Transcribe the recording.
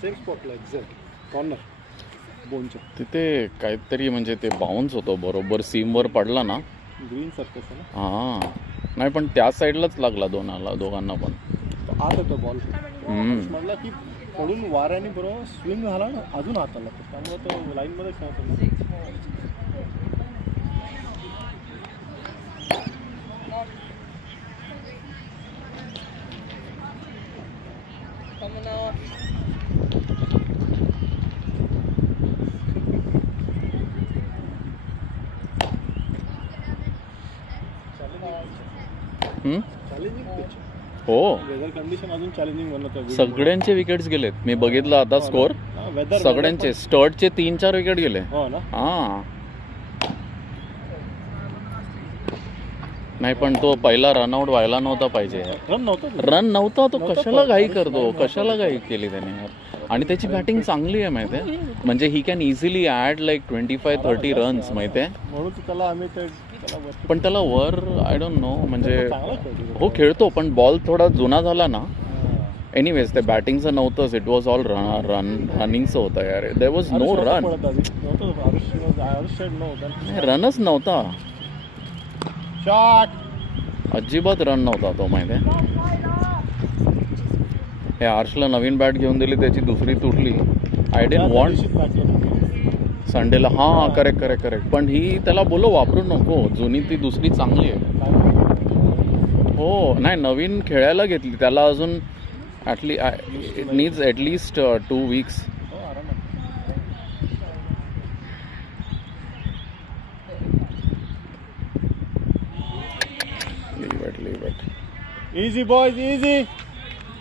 सेम स्पॉटला exact corner बोनच्या तिथे काहीतरी म्हणजे ते बाउन्स होतो बरोबर सीमवर पडला ना. ग्रीन सर्कस आहे ना. हां नाही पण त्या साईडलाच लागला दोघांना पण. आत होतो बॉल म्हटलं की पडून वाऱ्याने बरोबर स्विंग झाला ना अजून आत आला त्यामुळे तो लाईनमध्येच नव्हता. हो वेदर कंडिशन अजून चॅलेंजिंग बनत. सगळ्यांचे विकेट्स गेलेत. मी बघितलं आता स्कोर सगळ्यांचे. स्टर्टचे 3-4 विकेट गेले. हो ना. हां नाही पण तो पहिला रनआउट व्हायला नव्हता पाहिजे. रन नव्हता तो. कशाला घाई करतो. कशाला घाई केली त्याने. आणि त्याची बॅटिंग चांगली आहे माहिती आहे. म्हणजे he can easily add like 25-30 runs माहिती आहे. म्हणून त्याला आम्ही पण त्याला वर आय डोंट नो म्हणजे हो खेळतो पण बॉल थोडा जुना झाला ना. एनिवेज ते बॅटिंगचं नव्हतंच. इट वॉज ऑल रनिंगचं होतं यार. There was no run. रनच नव्हता. अजिबात रन नव्हता तो माहिती आहे. हे आर्शला नवीन बॅट घेऊन दिली त्याची दुसरी तुटली. आय डिडंट वॉन्ट संडेला. हां करेक्ट पण ही त्याला बोलो वापरू नको. जुनी ती दुसरी चांगली आहे. हो नाही नवीन खेळायला घेतली त्याला अजून it needs at least 2 weeks. Leave it. Easy boys, easy.